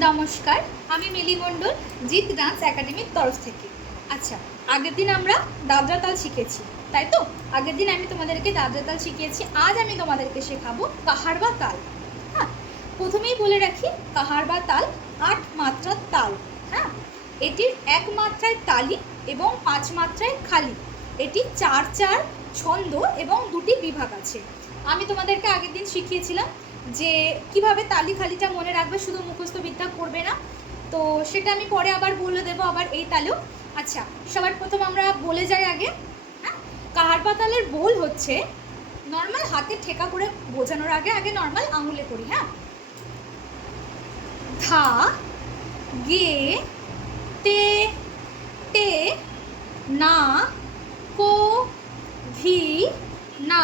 নমস্কার, আমি মিলি মণ্ডল জিত ডান্স একাডেমির তরফ থেকে। আচ্ছা আগের দিন আমরা দাদরা তাল শিখেছি, তাই তো? আগের দিন আমি তোমাদেরকে দাদরা তাল শিখিয়েছি, আজ আমি তোমাদেরকে শেখাবো কাহারবা তাল। হ্যাঁ প্রথমেই বলে রাখি কাহারবা তাল আট মাত্রার তাল। হ্যাঁ এটির এক মাত্রায় তালি এবং পাঁচ মাত্রায় খালি। এটি চার চার ছন্দ এবং দুটি বিভাগ আছে। আমি তোমাদেরকে আগের দিন শিখিয়েছিলাম যে কীভাবে তালি খালিটা মনে রাখবে, শুধু মুখস্থ বিদ্যা করবে না। তো সেটা আমি পরে আবার বলে দেবো, আবার এই তালেও আচ্ছা সবার প্রথম আমরা বলে যাই আগে। হ্যাঁ কাহারবা তালের বোল হচ্ছে নর্মাল হাতে ঠেকা করে বোঝানোর আগে আগে নর্মাল আঙুলে করি হ্যাঁ। ধা, গে, তে টে না, কো ধি না,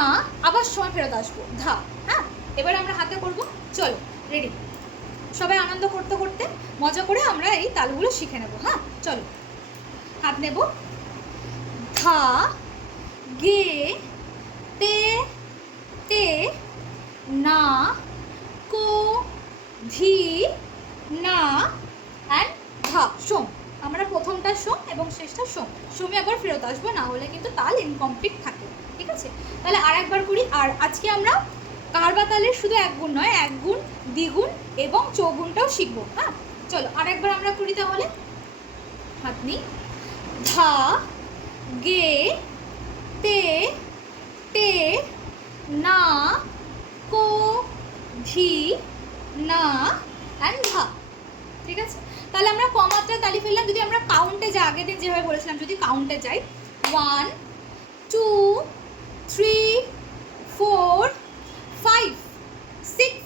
আবার সময় ফেরত আসব। ধা হ্যাঁ। এবার আমরা হাতে করব, চলো রেডি সবাই আনন্দ করতে করতে মজা করে আমরা এই তালগুলো শিখে নেব হ্যাঁ? চলো, হাত নেব। ধা, গে, তে তে, না, কো, ধি, না অ্যান্ড ধা, সোম। আমরা প্রথমটা সোম এবং শেষটা সোম। সোমে আবার ফেরত আসব, না হলে কিন্তু তাল ইনকমপ্লিট থাকে, ঠিক আছে? তাহলে আর একবার করি, আর আজকে আমরা কারবা তালের শুধু এক গুণ নয়, এক গুণ দ্বিগুণ এবং চৌগুণটাও শিখব হ্যাঁ? চলো, আরেকবার আমরা করি তাহলে। হাত নিই ধা, গে, তে টে না, কো, ধি, না অ্যান্ড ধা। ঠিক আছে? তাহলে আমরা কমাত্রা তালি ফেললাম। যদি আমরা কাউন্টে যাই, আগের দিন যেভাবে বলেছিলাম, যদি কাউন্টে যাই one two three four five six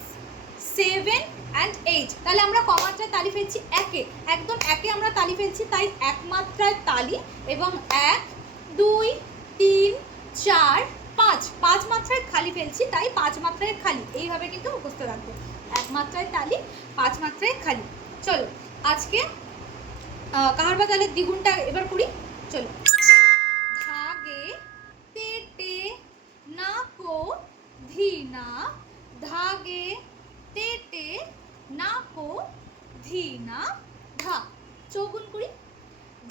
seven and eight তাহলে আমরা কমাত্রায় তালি ফেলছি একে। একদম একে আমরা তালি ফেলছি, তাই এক মাত্রায় তালি এবং এক, দুই, তিন, চার, পাঁচ। পাঁচ মাত্রায় খালি ফেলছি, তাই পাঁচ মাত্রায় খালি। এইভাবে কিন্তু মুখস্থ রাখব। এক মাত্রায় তালি, পাঁচ মাত্রায় খালি। চলো, আজকে কাহারবা তালের দ্বিগুণটা এবার করি? চলো। ধি না, ধাগে তে টে না কো ধি চৌগুণ করি।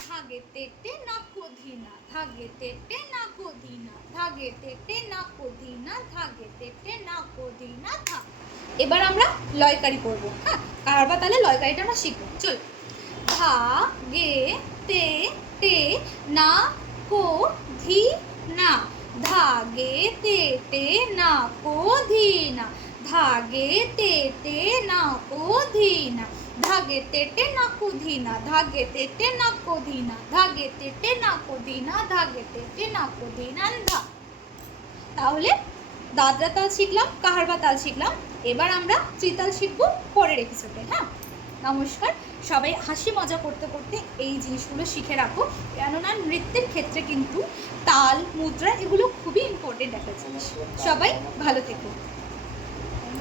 ধাগে তেটে না কো ধি না, ধাগে তেটে না কো ধি না, ধাগে তেটে না কো ধি না, ধাগে তেটে না কো ধি এবার আমরা লয়কারি করব হ্যাঁ? কারবা তাহলে লয়কারিটা আমরা শিখব। চল। ধা গে তে টে না কো ধি ধাগে তে টে না কো ধি না ধাগে তে টে না কো ধি না ধাগে তেটে না কুধি না ধাগে তেটে না কোধি না ধাগে তেটে না কোধি না ধাগে তেটে না কোধি না ধা তাহলে দাদরা তাল শিখলাম কাহারবা তাল শিখলাম, এবার আমরা চিতাল শিখব পরের এপিসোডে হ্যাঁ? নমস্কার। সবাই হাসি মজা করতে করতে এই জিনিসগুলো শিখে রাখো। কেননা নৃত্যের ক্ষেত্রে কিন্তু তাল, মুদ্রা এগুলো খুবই ইম্পর্টেন্ট একটা জিনিস। সবাই ভালো থেকো।